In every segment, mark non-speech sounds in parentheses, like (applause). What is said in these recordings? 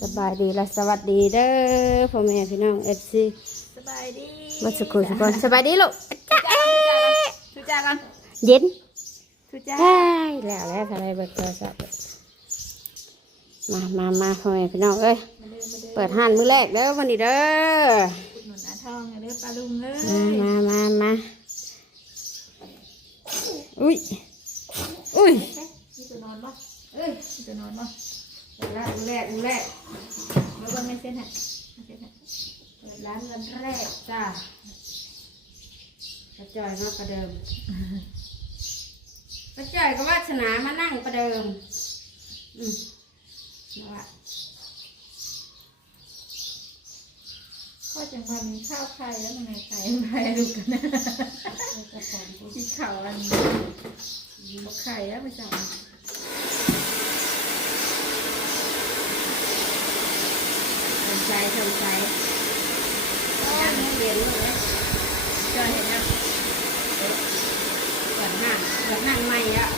สบายดีและสวัสดีเด้อพ่อแม่พี่น้องเอฟซีสบายดีมาสุขุสุขสบายดีลูกจ้าเอ๊ะทุจ้ากันเย็นทุจ้าใช่แล้วแล้วทำไมเบิกโทรศัพท์มามามาพ่อแม่พี่น้องเอ้ยมาเดินมาเดินเปิดห้านมือแรกเด้อวันนี้เด้ออุดหนุนอาทองเด้อปลาลุงเอ้มายมามามาอุ้ยอุ้ยมีตัวนอนปะเอ้ยมีตัวนอนปะ เปิดร้านมือแรกมือแรกแล้วก็ไม่เส้นฮะไม่เส้นฮะเปิดร้านวันแรกจ้ากระจอยมากประเดิมกระจอยก็วาสนามานั่งประเดิม อืมนะวะข้อจังหวะมีข้าวไข่แล้วมันไงไข่ไข่ดูกันนะเจ้าของผู้ที่เข่าอันบอกไข่แล้วไม่จับ สน ใจสนใจย่างเรียนเลยจอยเห็นยังเปิดห้างเปิดห้างใหม่อะ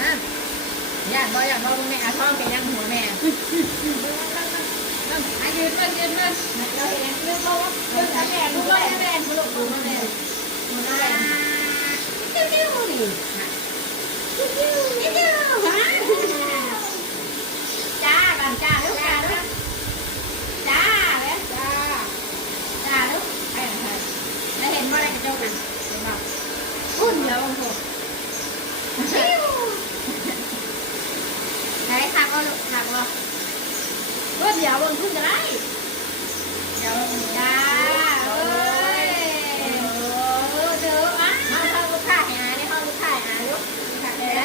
นั่นอยากบอกอยากบอกแม่อาทองแกยังหัวแม่อายืนเพื่อนยืนเพื่อนเราเห็นเรื่องเขาว่าเรื่องแม่ลูกแม่แม่ลูกลูกแม่ลูกแม่จิ้วจิ้วนี่จิ้วจิ้วจิ้วจิ้วฮะากันจ้าลูกจ้าลูกจ้าแล้วจ้าจ้าลูก ใช่ใช่ แล้วเห็นว่าอะไรกระจกน่ะ เห็นป่ะ หุ่นเดียวโอ้โหจิ้วไหนถักก็ลูกถักก็รุ่นเดียวบนขึ้นจะได้ เดี๋ยว จ้าเอ้ยเออเด้ออะ มาเข้าลูกค้าหาในห้องลูกค้าหาลูกลูกค้าเด้อ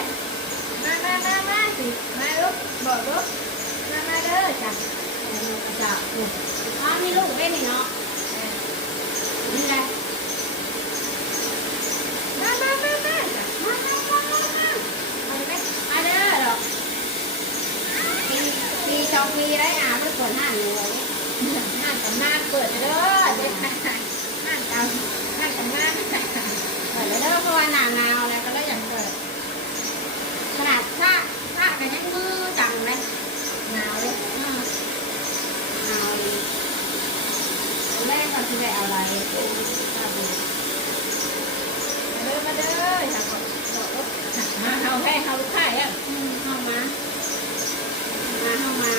มามามามาสิมาลูกบอกลูกมามาเด้อจ้ะ จ้าอ๋อมีลูกได้นี่เนาะนี่ไง มามามามาจ้ะ มามามามามา มาไหม มาเด้อดอกปีปีสองปีได้อะไม่ควรห้างอยู่เลย ห้างกับน้าเปิดเด้อเด็กห้างกับห้างกับน้าไม่ใส่เปิดเลยเด้อเพราะว่าหนาหนาวแล้วก็เลยอยากเปิดขนาดผ้าผ้ากันยังมือจังเลยหนาวเลยหนาวเลยแรกก็จะได้เอาอะไรก็ดูมาเด้อมาเด้อจ้ะบอกลูกมาเอาให้เอาลูกค้าอะเข้ามามาเข้ามา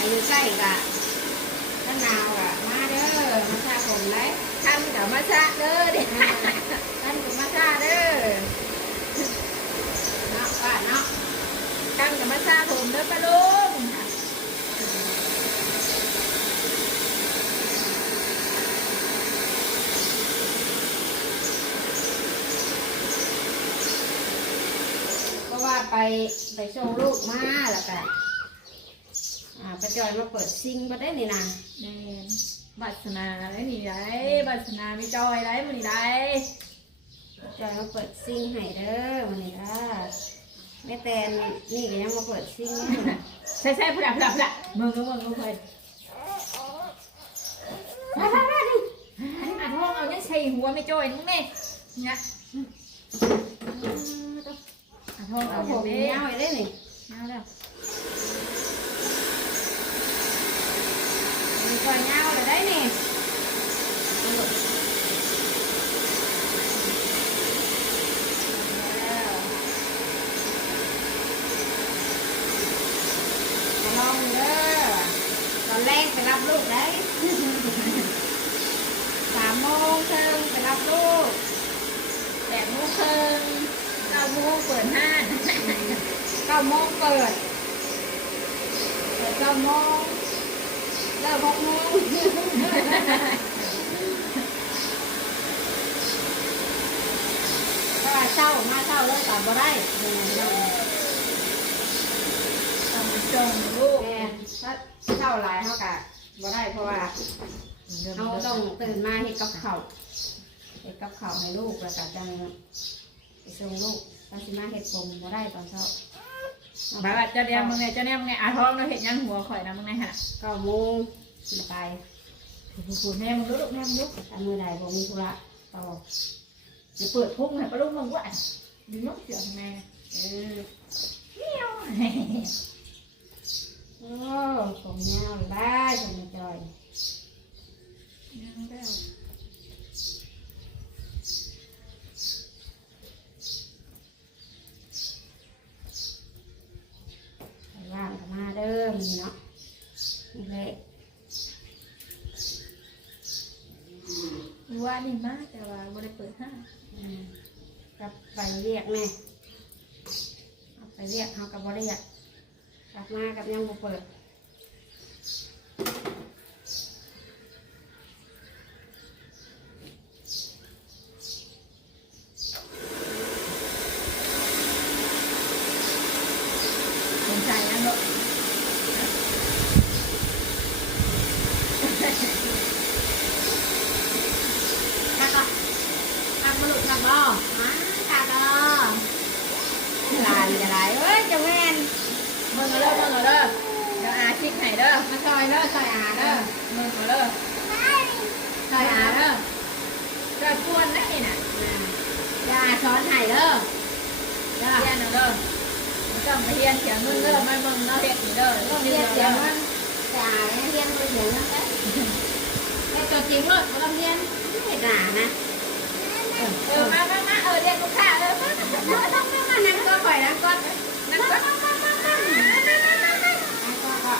ไปอยู่ใกล้กะถ้าหนาวกะมาเด้อมาชาผมเลยทำกับมาซะเด้อเด็กท่านกุมาชาเด้อเนาะว่าเนาะทำกับมาซะผมเด้อป้าลุงเพราะว่าไปไปส่งลูกมาแล้วก็อ่าประจอยมาเปิดซิงก็ได้นี่นะแม่นบัตรนาได้หนีได้บัตรนาไม่จอยได้มันนี่ได้ประจอยมาเปิดซิงให้เด้อวันนี้ค่ะแม่แตนนี่ก็ยังมาเปิดซิงให้นะใช่ใช่พลับพลับพลับมึงก็มึงก็เคยมามามาดิอันนี้อาท้องเอาเนี่ยใส่หัวไม่จอยนึงแม่เนี่ยอาท้องเอาเอาผเนี่ยมเด้ยาวไปได้นี่เอาแล้ว มีก่อยยาวเลยได้นี่มาลองเด้อตอนแรกไปรับลูกได้สามโมงครึ่งไปรับลูกแปดโมงครึ่งเก้าโมงเปิดห้างเก้าโมงเปิดเปิดเก้าโมง เลิกหกโมงถ้าเช้ามาเช้าเลยตอบบ่ได้ต้องไปส่งลูกแม่ถ้าเช้าหลายเขากะบ่ได้เพราะว่าเขาต้องตื่นมาเฮ็ดกับเขาวเฮ็ดกับเขาให้ลูกแล้วก็จังไปส่งลูกตอนสิมาเฮ็ดผมบ่ได้ตอนเช้าบาบเจ้าเดียมึงเนี่ยเจ้าเนี่ยมึงเนี่ยอาท้องเราเห็นยังหัวข่อยนะมึงเนี่ยฮะเก้าโมง ไปคุณแม่มึงรู้ลูกแม่มึงรู้ถ้ามือใดบ่มีธุระต่อจะเปิดพุ่งให้ปลาลูกมึงว่าดูนกเสือทำไมเออเมียวโอ้ผมยาวได้ผมไม่จอยยังได้ไปว่างก็มาเด้อมีเนาะนี่แหล วานี่มากแต่ว่าไม่ได้เปิดห้างอืมกลับไปเรียกแม่เอาไปเรียกเขากับบ่เรียกกลับมากับยังบ่เปิด สงสัยนะลูกทักอะทักมาลูกทักบ่มาทักอะ หลายจะหลายเอ้ยเจะแม่น เบิ่งเอาเด้อเบิ่งเอาเด้อเดี๋ยวอาคลิกให้เด้อ มาซอยเด้อซอยอาเด้อ เบิ่งเอาเด้อ ซอยอาเด้อ เด้อควร ได้น่ะอ่าอย่าสอนให้เด้อเด้อเรียนเอาเด้อไม่ต้องไปเรียนเสียเงินเด้อไม่เบิ่งเนาะเฮ็ดนี่เด้อต้ต้อองงเรีเรียยนนเสีเสียยงเงิมันนแต่อาเนี่ยเรียนไปเสียงนั่นแหละไอ้ตัวจริงเลยเราเรียนไม่ด่านะเออมามามาเออเรียนลูกค้าเด้อมามามาเราต้องมานั่งก็ปล่อยนั่งก็นั่งก่อนนั่งก็ก็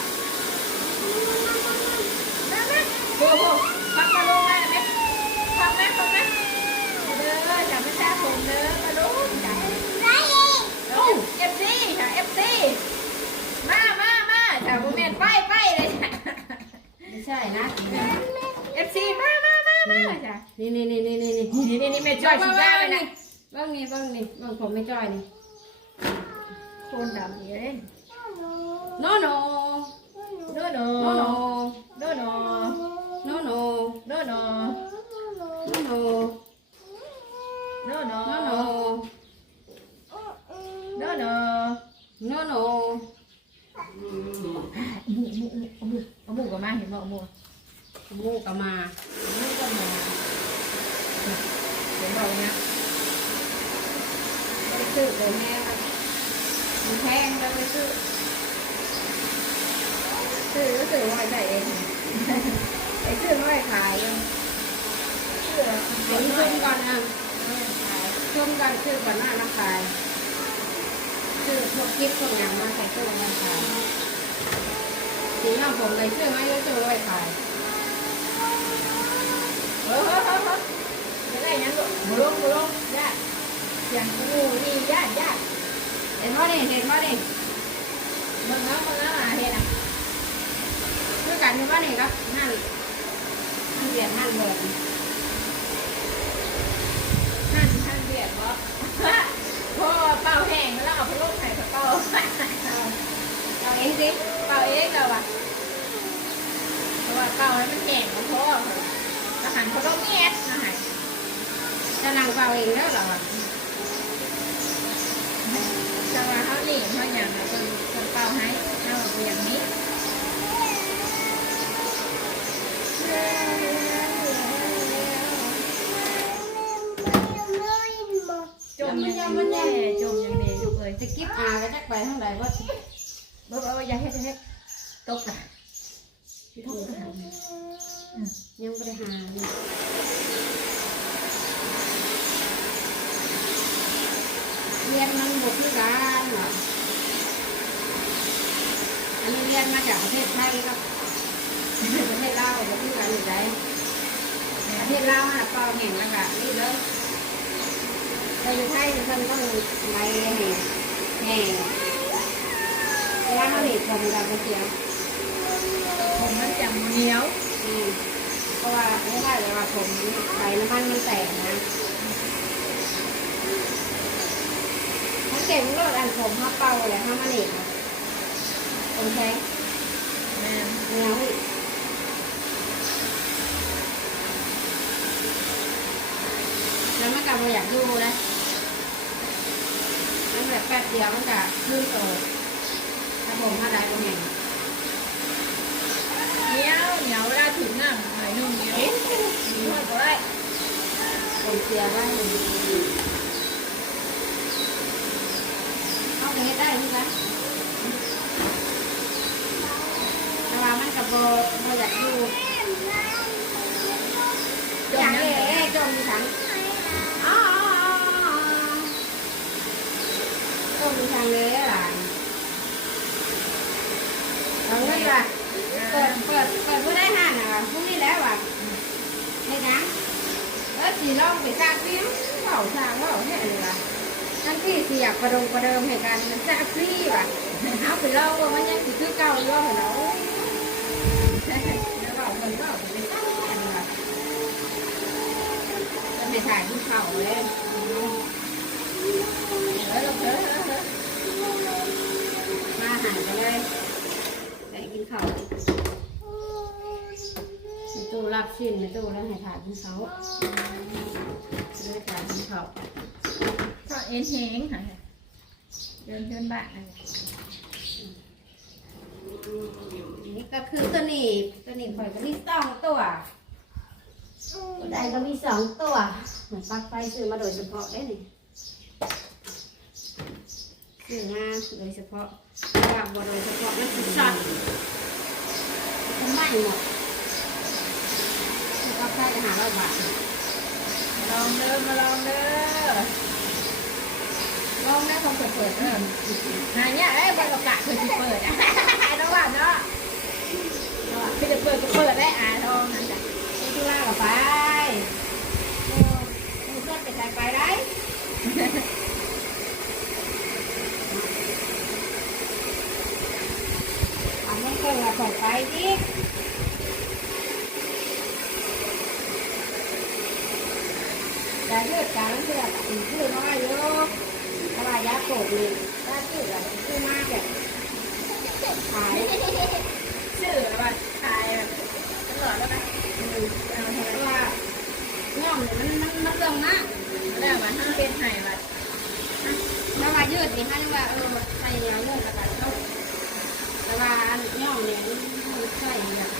โอ้โหฟังมาลงมาไหมฟังไหมฟังไหมเด้ ออย่าไม่แช่ผมเด้อมาดูใจโอ้เอฟซีค่ะเอฟซีมามามาจ้าบุเมนไปไปเลยจ้ะ ไม่ใช่นะเอฟซีมามามามาจ้ะนี่นี่นี่นี่นี่นี่นี่นี่นี่ไม่ช่วยชิจ้าเลยนะเบ้างนี่เบ้างนี่เบ้างผมไม่จ้อยนี่โคนดำนี่เลยโนโนโนโนโนโนโนโนโนโนโนโน no no no no no no no mụ mụ mụ mụ cả ma hiện mụ mụ mụ cả ma. Mụ cả ma. Để đầu nha. Cái sự để nghe mình khen đâu cái sự. Sự nó từ ngoài chạy em. Cái sự nó lại khải luôn 你先干啊！ ช่วงกันชื่อก่อนหน้านะคะชื่อพวกคิดพวกอย่างมาใส่ตู้นะคะสีน้ำผมเลยชื่อไม่รู้ชื่อไว้ขายเฮ้ยเฮ้ยเฮ้ยไม่ได้ยังลูกบุรุษบุรุษยากอย่างกูนี่ยากยากเห็นว่าดิเห็นว่าดิมึงแล้วมึงแล้วมาเห็นอะคือกันเห็นานาดิครับนั่นเปลี่ยนนั่นเลย พ่อเป่าแห้งแล้วเอาไปลงใส่กระเป๋าเอาเองสิเป่าเองเราอะเพราะว่าเป่าแล้วมันแห้งมันพ่อทหารเขาต้องเงียบนะฮะจะนั่งเป่าเองแล้วเหรอจะว่าเขาหนีเขาอย่างไรคนคนเป่าให้เอาไปอย่างนี้ มยังมันแย่จมยังเดีอยู่เลยจะกิ๊บอาก็จะไปทางไหนว่าบ่บ่อย่าให้ให้ตกอะที่ทุกข์หายังไม่ได้หาเลยเรียนมันบุกคือกันเหรออันนี้เรียนมาจากประเทศไทยครับประเทศลาวบุกคือกันอยู่ไหนประเทศลาวอะเป่าแห่งแล้วก็นี่เลย แต่อยู่ไทยเพิ่นต้องไปแห่แห่เวลาเขาหนีผมกับไปเสียงผมมันจะเหนียวอืมเพราะว่าไม่ได้เลยว่าผมไฟน้ำมันมันแตกนะถ้าเก่งก็อันผมเขาเป่าเลยเขามาหนีบผมแข็งแม่เหนียวแล้วมันกลับมาอยากดูนะมัน แบบแป๊บเดียวมันกะลื่นโตถ้าผมถ้าได้ก็เห็นเหนียวเหนียวเวลาถึงน้ำหน่อยนึงเหนียวเหนียก็ได้ผมเสียไว้เฮ็ดได้ใช่ไหมแต่ว่ามันกับโบโบอยากอยู่ เลยหลานเอาเงินว่ะเปิดเปิดเปิดผู้ได้ห้างอะพรุ่งนี้แล้วว่ะเฮ็ดนะเออสีลองไปสร้างฟิล์มเผาสร้างเผาเนี่ยเลยว่ะทั้งที่เสียประดงประเดิมเหตุการณ์มันสร้างฟรีว่ะเอาไปลองว่ามันยังสิคือเก่าอยู่ว่าเหรอเนาะแล้วเอาคนก็เอาไปสร้างอันนี้ว่ะจะไปถ่ายที่เขาเลยเออเออเออ มาหันไปเลยไปกินข้าวในตู้รับชิ้นในตู้แล้วให้ถ่ายที่เขาเลยถ่ายที่เขาก็เอ็นเฮงค่ะเดินเดินบ้านนี่ก็คือตัวนี้ตัวนี้ข่อยก็มีสองตัวตัวใดก็มีสองตัวเหมือนปลั๊กไฟซื้อมาโดยเฉพาะได้นี่ ซื้อมาโดยเฉพาะอยากบ่โดยเฉพาะมันคือช็อตมันไหม้หมดปลั๊กไฟจะหาร้อยบาทลองเดินมาลองเด้อลองแม่คงเปิดเปิดเริ่มหาเนี่ยไอ้บรรยากาศเคยสิเปิดอะน้องว่าเนาะคือจะเปิดก็เปิดได้อะทองนั่นจ้ะ ไปธุระกับไปโอ้ยเพื่อนไปใส่ไปได้อันนั้นก็ว่าใส่ไปดิยาเลือดจางเลือดอีกชื่อน้อยเยอะเพราะว่ายาโกดนี่ยาชื่อแบบชื่อมากแบบขาย ชื่ออะไรตายตลอดแล้วไหม อืมเอาเห็นว่าย่อมเนี่ยมันมันมันเรื่องมาก แล้วมันทั้งเป็นไห่แบบ ถ้าว่ายืดนี่ฮะว่าเออใส่เนื้อยืดแล้วก็เข้าแต่ว่าอันย่อมเนี่ยมันใส่แบบ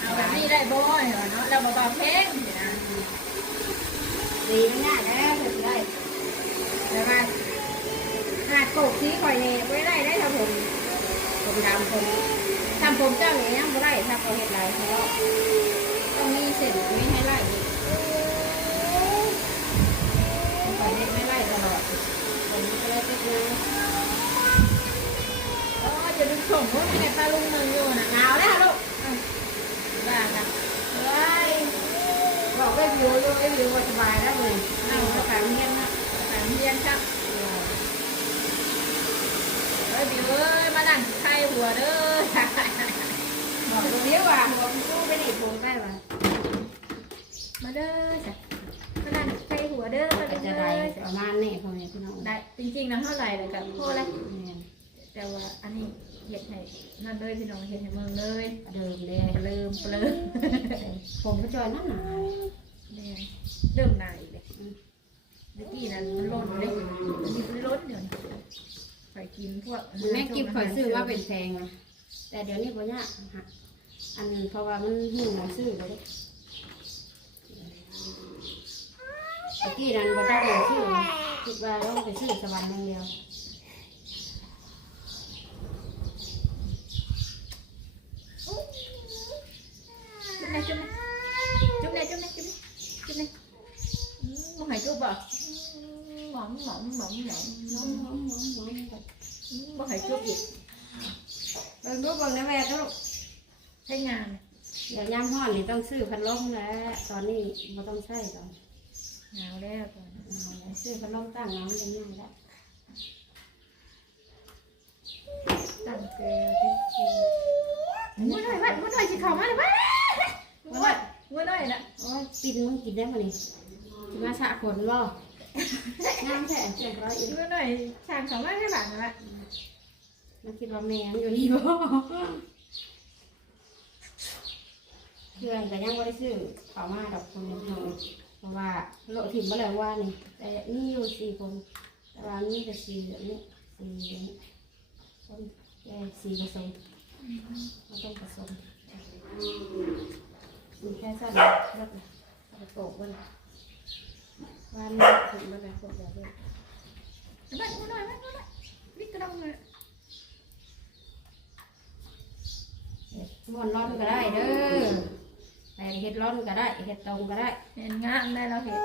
เอาแบบ นี้ได้บ่อยเหรอเนาะเราเบาเพลงนะดีไม่ยากแล้วถึงได้แต่ว่าหาดโกกสีข่อยเนี่ยไม่ได้ได้ทำผมผมดำผมทำผมเจ้าเนี่ยยังไม่ได้ถ้าเขาเห็ดไรเพราะต้องมีเส้นมีให้ไล่อีกข่อยเห็ดไม่ไล่ตลอดผมก็เลยติดเลยอ๋อจะดูส่งว่ามีตาลุงหนึ่งอยู่นะหนาวแล้วลูก บ้ากัน เฮ้ยบ อกได้วิวอยู่ได้วิวว่าสบายแล้วเลยนั่งสถานเงียบนะสามเทียนครับเอ้ยบิวเอ้ยมานั่งไข่หัวเด้อบอกตัวเดียวว่าหัวมันสู้ไปดิผมได้ว่ะมาเด้อจ้ะมานั่งไข่หัวเด้อก็จะได้อประมาณนี้พ่อแม่พี่น้องได้จริงๆนะเท่าไหร่เลยกับพ่อเลยแม่แต่ว่าอันนี้เห็ดให้นั่นเลยพี่น้องเห็ดให้เมืองเลย เดิมเลยเริ่มเปลือผมก็จอยนั่นหนาเนี่ย เริ่มหนาอีกเลยเมื่อกี้นั้นมันล้นเลยมีมันล้นเดี๋ยวนี้ไปกินพวกแม่กิบข่อยซื้อว่าเป็นแพงนะแต่เดี๋ยวนี้บ่ยากหักอันเพราะว่ามันหิวมาซื้อไปเลยเมื่อกี้นั้นบ่ได้ไปซื้อคิดว่าเราไปซื้อสวรรค์อย่างเดียวจุ๊บไหนจุ๊บไหนจุ๊บไหนจุ๊บไหนจุ๊บไหนจุ๊บไหนอื มมึงหายจุ๊บบ่อืมหมองหมองหมองหมองหมน้อองงน้องน้องน้องอืมบ่หายจุ๊บอีกเออลูกบอกนะแม่ลูกใช้งานเดี๋ยวยามห้อนนี่ต้องซื้อพัดลมแล้วตอนนี้ไม่ต้องใช้ตอนหนาวแล้วตอนเอาซื้อพัดลมตั้งน้ำยังง่ายแล้วตั้งเกลือที่ที่มือหน่อยวัดมือหน่อยสิเข้ามาเลยวัดมือหน่อยมือหน่อยนะโอ้ยปินมึงกินได้มั้ยนี่สิ มาสระขนบ่งามแท้เจ็บร้อยอีกมือหน่อยช่างเข้ามาให้หลานนะมันคิดว่าแมงอยู่นี่บ่เพื่อนก็ยังไม่ได้ซื้อเขามาดอกคนเดียวเพราะว่าโลถิ่มมาแล้วว่านี่แต่นี่อยู่สี่คนแต่ว่านี่จะสี่แบบนี้สี่แบบนี้คนแก่สี่ผสมเราต้องผสมสี่แค่สั้นเลิกเลยเอาไปโปะไว้เลย วันถึงมันนะคนแบบนี้ไม่ไม่ไม่ไม่ไม่วิ่กระดองเลยมวนร้อนก็ได้เด้อไปเห็ดร้อนก็ได้เห็ดตรงก็ได้ เห็ดงามได้แล้วเห็ด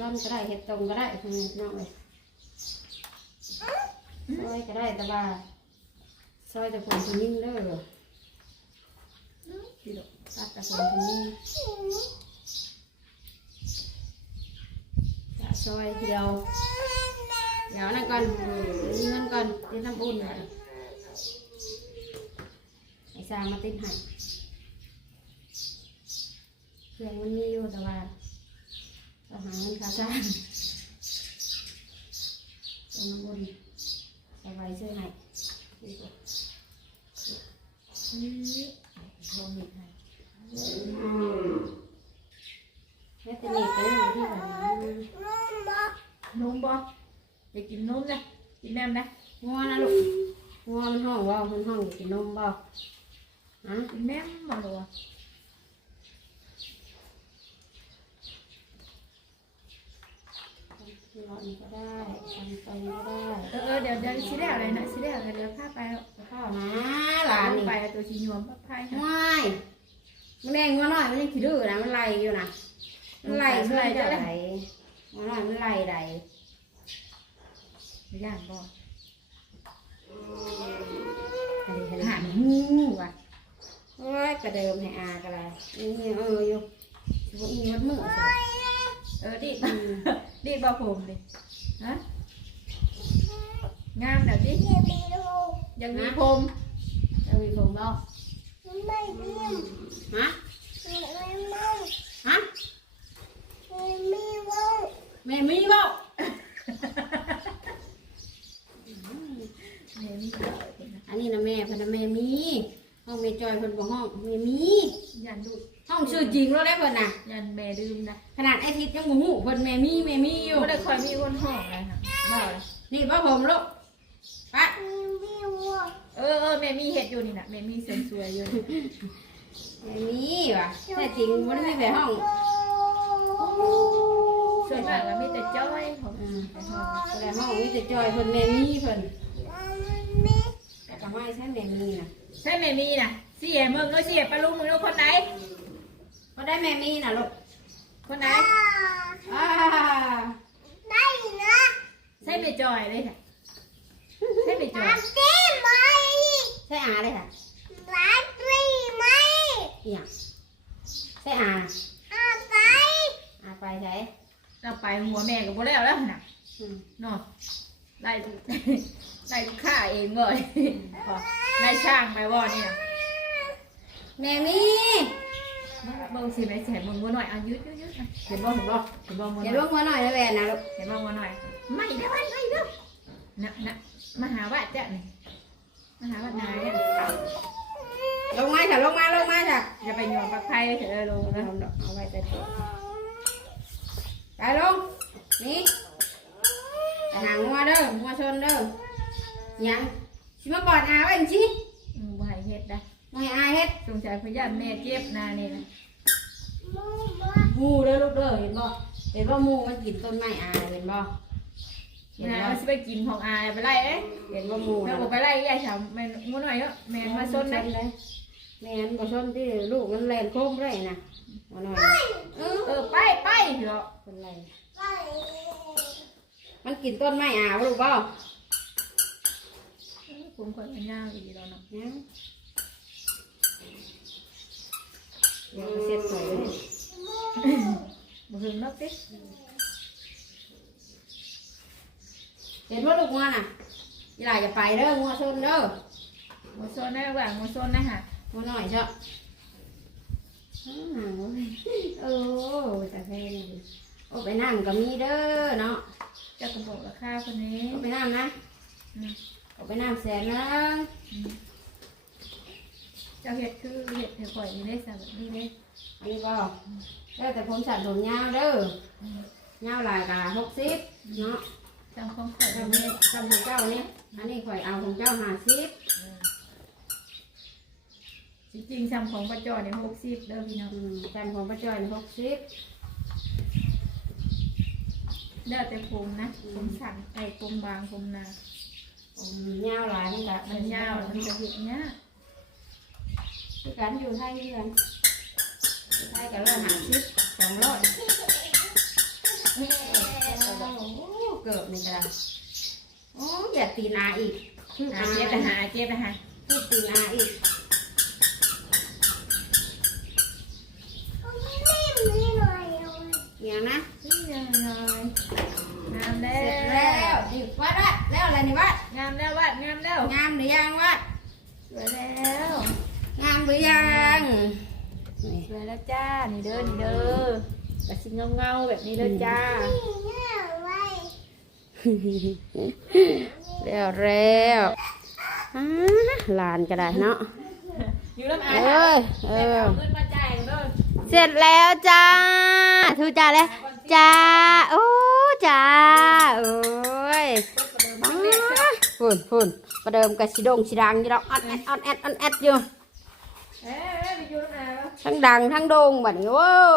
ร้อนก็ได้เห็ดตรงก็ได้คุณน้องเอยซอยก็ได้แต่ว่าซอยแต่ผมคุณยิ่งเด้อตัดแต่ผมคุณยิ่ง นค่าสร้างเดี๋ยวน้ำอุ่นสบายเสื้อให้ดีกว่านี่โทรมิดให้แม่จะหนีไปอยู่ที่ไห นนมบ่อยากกินนมจ้ะกินแม่มนะงัวนะลูกงัวมันห้องว่ามันห้องอยากกินนมบ่ฮะกินแม่มบ่หรอร้อนก็ได้ทำไปก็ได้เออเออเดี๋ยวเดี๋ยวสิได้อะไรนะสิได้อะไรเดี๋ยวพาไปเอาข้าวนะหลานนี่ไปเอาตัวชีนวมพาไปค่ะไม่มันแรงงัวน้อยมันยังขี้ดื้อนะมันไล่อยู่นะมันไล่เพื่อจะไหล งัวน้อยมันไล่ใดไม่ย่านบ่อะไรหันหูว่ะโอ้ยกระเดิมให้อากันเลยนี่เอออยู่พวกอีมันมือสิเออดิอืมดิบ่ผมดิฮะงามแบบดิยังมีผมจะมีผมบ่ฮะฮะ แม่มีบ่แม่มีขาวเห็นนะอันนี้นะแม่เพิ่นนะแม่มีห้องแม่จอยเพิ่นบ่ห้องแม่มียันดูห้องชื่อจริงแล้วได้เพิ่นน่ะ ยันแม่ดื่มนะขนาดไอ้ทิศยังบ่ฮู้เพิ่นแม่มีแม่มีอยู่ไม่ได้คอยมีคนห้องอะไรค่ะบ่าวเลยนี่บ่ผมลูกไปเออเออแม่มีเห็ดอยู่นี่นะแม่มีเสริมสวยอยู่นี่แม่มีว่ะแต่จริงบ่ได้มีแต่ห้อง ส่วนมากก็มีแต่จ้อยผมอืมแต่ห้องแต่ห้องมีแต่จอยเพิ่นแม่มีเพิ่นแต่ก็ไม่ใช่แม่มีน่ะใช่แม่มีนะเสียมึงเนาะเสียปลาลุงมึงเนาะคนไหนบ่ได้แม่มีน่ะลูกคนไหน อ่าใช่แม่จอยเลยค่ะใช่แม่จอยใช่อาเลยค่ะอีหยังใช่อาอาไปใช่ เราไปหัวแม่กับโบแล้วแล้วน่ะอืมเนาะไล่ไล่ลูกค้าเองเลยไล่ช่างไปว่านี่นะแม่มีเบิ่งสิแม่สิให้เบิ่งบ่หน่อยอะยืดยืดยืดอะเห็นบ่เห็นบ่เห็นบ่บ่หเดี๋ยวน่ลูอยกมาหน่อยนะแวนนะลูกเห็นบ่บ่หน่อยไม่ได้ไม่ไม่เด้อนะนะมาหาว่าจ้ะนี่มาหาว่านายเนี่ยลงมาจ้ะลงมาลงมาจ้ะจะไปยอมปักไผ่เถอะลงเอานะเอาไว้แต่ตัว ไปลงนี่ไปหางัวเด้องัวชนเด้อยังสิมาก่อนอาไว้จังสิอืมบ่ให้เฮ็ดได้ไม่ให้อาเฮ็ดสงสัยพยานแม่เจ็บนานี่นะหมูเด้อลูกเด้อเห็นบ่เห็นบ่หมูมันกินต้นไม้อาเห็นบ่เห็นนะบ่เอาสิไปกินของอาไปไล่เอ้ยเห็นบ่หมูแม่นะบอกไปไล่ยายสาวแม่งูหน่อยเนาะแม่มาซนนะเลยแม่นบ่ชนที่ลูกมันแล่นโค้งเลยนะ มาหน่อยเออเออไปไปเถอะเป็นไรมันกินต้นไม้อาบ่ลูกบ่ผมคนมันยาวอีกแล้วเนาะยังเดี๋ยวมาเสร็จสวยเลยบ่ถึงนักติเห็นว่าลูกงัวน่ะยีหลาจะไปเด้องัวชนเด้องูซนนะว่างูซนนะฮะงัวหน่อยเจ้าอ้าว โอ้แต่เพลงโอ้ไปนั่งก็มีเด้อเนาะเจ้ากระบอกราคาคนนี้โอ้ไปนั่งนะอืมโอ้ไปนั่งแสนนึงอืมเจ้าเห็ดคือเห็ดเห็ดข่อยนี่ได้สักนี่เด้อันนี้ก็เด้อแต่ผมสั่นผมยาวเด้ออืมยาวหลายกะหกสิบเนาะจังของข่อยทำนี้ทำของเจ้าเนี่ยอันนี้ข่อยเอาของเจ้าห้าสิบ จริงๆจำของประจอเนี่ยหกสิบเด้อพี่น้องอืมแฟนของป้าจ้อยหกสิบเด้อแต่ผมนะผมสั่งไก่ผมบางผมหนาผผมยาวหลายมันก็มันยาวมันจะเห็นเนี้ยคือกันอยู่ไทยคือกันอยู่ไทยก็เริ่มหาชิปสองร้อยโอ้เกือบนี่ก็ได้โอ้อย่าตีนาอีก คืออะอาเจ็บนะฮะเจ็บนะฮะคือตีนาอีก อย่างนะ นี่ยังไงงาม เส แล้ ร็จแล้ว ว นี่วัดวัดแล้วอะไรนี่วัด งามแล้ววัดงามแล้วงามหรือยังวัดสวยแล้วงามหรือยังนี่สวยแล้วจ้านี่เด้อนี่เด้อกระชิงเงาๆแบบนี้เด้อจ้าแล้วแล้วอ่าหลานก็ได้เนาะอยู่ลำอาเอ้ยเอเออเงินมาจ่ายเด้อเสร็จแล้วจ้าทูจ้าเลยจ้าโอ้จ้าโอ้ยอ้า ฝุ่นฝุ่นประเดิมกับสีดงสีดังอยู่ดอกออนแอดออนแอดออนแอดอยู่เอ้ยไปอยู่ลำอาแล้วทั้งดังทั้งโดงแบบนี้ว้าว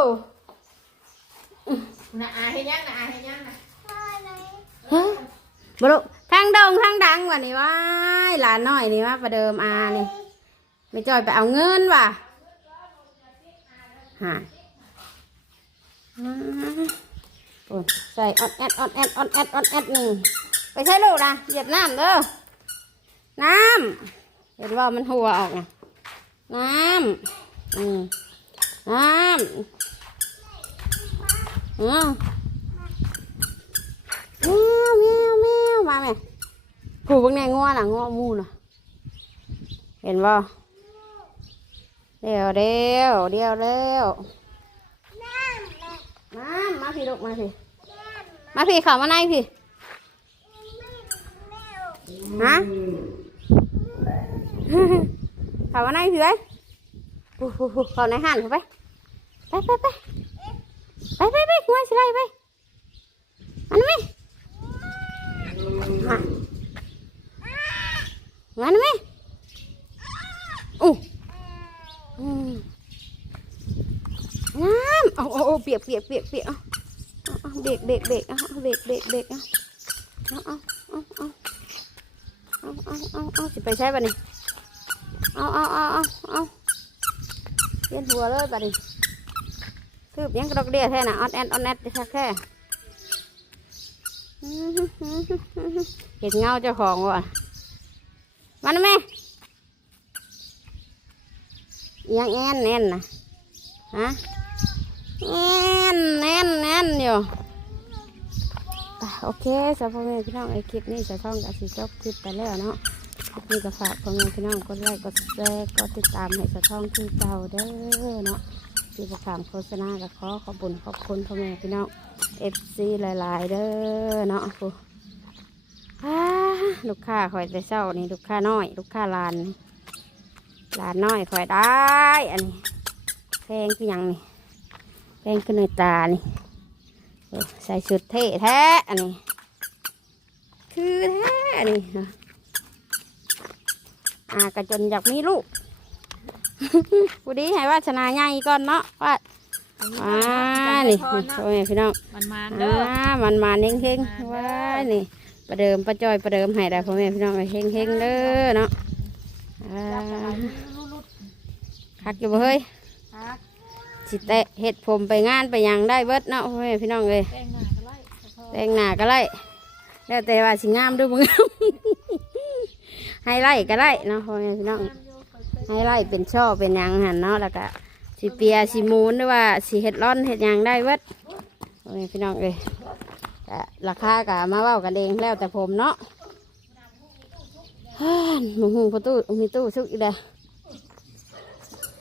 น่ะอาให้ยังน่ะอาให้ยังน่ะฮะบรุทั้งโดงทั้งดังแบบนี้ว้ายหลานน้อยนี่ว่าประเดิมอานี่ไม่จอยไปเอาเงินว่ะฮะอ่าฝุ่นใส่ออนแอดออนแอดออนแอดออนแอดนี่ ไปใช้ลูกนะเหยียบน้ำเด้อน้ำเห็นว่ามันหัวออกนะน้ำอืมน้ำอืมแมวแมวแมวมาแม่ผูกบางแนงัวน่ะงัวหมูน่ะ เห็นบ่เดี๋ยวเดี๋ยวเดี๋ยวเดี๋ยวน้ำมาพี่ลูกมาพี่มาพี่เข้ามาในพี่ฮะเข้ามาในพี่ไว้ปุ๊บปุ๊บปุ๊บเข้าในห้านเข้าไปไปไปไปไปไปไปงัวสิไรไปอันนี้ฮะมาหน่อยไหมอู้อืมน้ำ hả? (laughs) Thảo này thì đấy? Thảo này hẳn vậy? Bay bay bay bay bay bay ngoài xe bay bay ăn mi ăn mi u Nam. Ô ô ô bẹp bẹp bẹp, bẹp. Bẹp bẹp bẹp, bẹp bẹp bẹp. Biệt. Đó. เอาเอาเอาสิไปใช้ป่ะนี่เอาเอาเอาเอาเอาเลียนหัวเลยป่ะนี่คืบยังกระดกเดียแท้น่ะออนแอนออนแอนจะแค่เห็นเงาเจ้าของว่ะมันไหมยังแอนแน่นนะฮะแอนแน่นแน่นอยู่ โอเคสำหรับพ่อแม่พี่น้องไอคลิปนี้จะต้องกับสิจบคลิปไปแล้วเนาะคลิปนี้ก็ฝากพ่อแม่พี่น้องกดไลค์กดแชร์กดติดตามให้สะท้องคือเก่าเด้อเนาะที่ประคามโฆษณาก็ขอขอบุญขอบคุณพ่อแม่พี่น้องเอฟซีหลาย ๆ เด้อเนาะกูอ่าลูกค้าคอยแต่เช้านี่ลูกค้าน้อย ลูกค้าลานลานน้อยคอยได้ อันนี้แพงคือยังนี่แพงคือในตานี่เออ ใส่ชุดเท่แท้อันนี้ คือแท้อันนี้เนาะอากระจนอยากมีลูกกูดีให้ว่าชนะใหญ่ก่อนเนาะว่าว้านี่นี่โอ้ยพี่น้องมันมาอ่เด้อามันมาเฮงเฮงๆว้ายนี่ประเดิมประจอยประเดิมให้ได้พ่อแม่พี่น้องเฮงเฮงๆเด้อเนาะอ่าคักอยู่บ่เฮ้ยพัก สิเตะเห็ดผมไปงานไปหยังได้เบิดเนาะพ่อแม่พี่น้องเลยแป้งหน้าก็ไล่พอแต่งหน้าก็ไล่แล้วแต่ว่าสิงามดูมึงให้ไล่ก็ได้เนาะพ่อแม่พี่น้องงามอยู่เปิดเป็นให้ไล่เป็นช่อเป็นหยังหันเนาะแล้วก็สิเปียสิมูนหรือว่าสิเห็ดร้อนเห็ดหยังได้เบิดพ่อแม่พี่น้องเลยก็ราคาก็มาเว้ากันเองแล้วแต่ผมเนาะฮ่านหมูหูประตูมีตู้สุกอีกแล้ว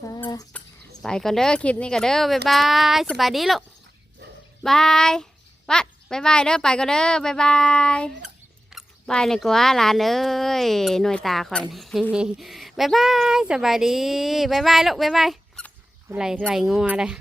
อ่า ไปก่อนเด้อคลิปนี้ก่อนเด้อบ๊ายบายสบายดีลูกบายวัดบ๊ายบายเด้อไปก่อนเด้อบ๊ายบายบายเลยกว่าหลานเอ้ยหน่วยตาคอยบ๊ายบายสบายดีบ๊ายบายลูกบ๊ายบายไหลไหลงัวเลย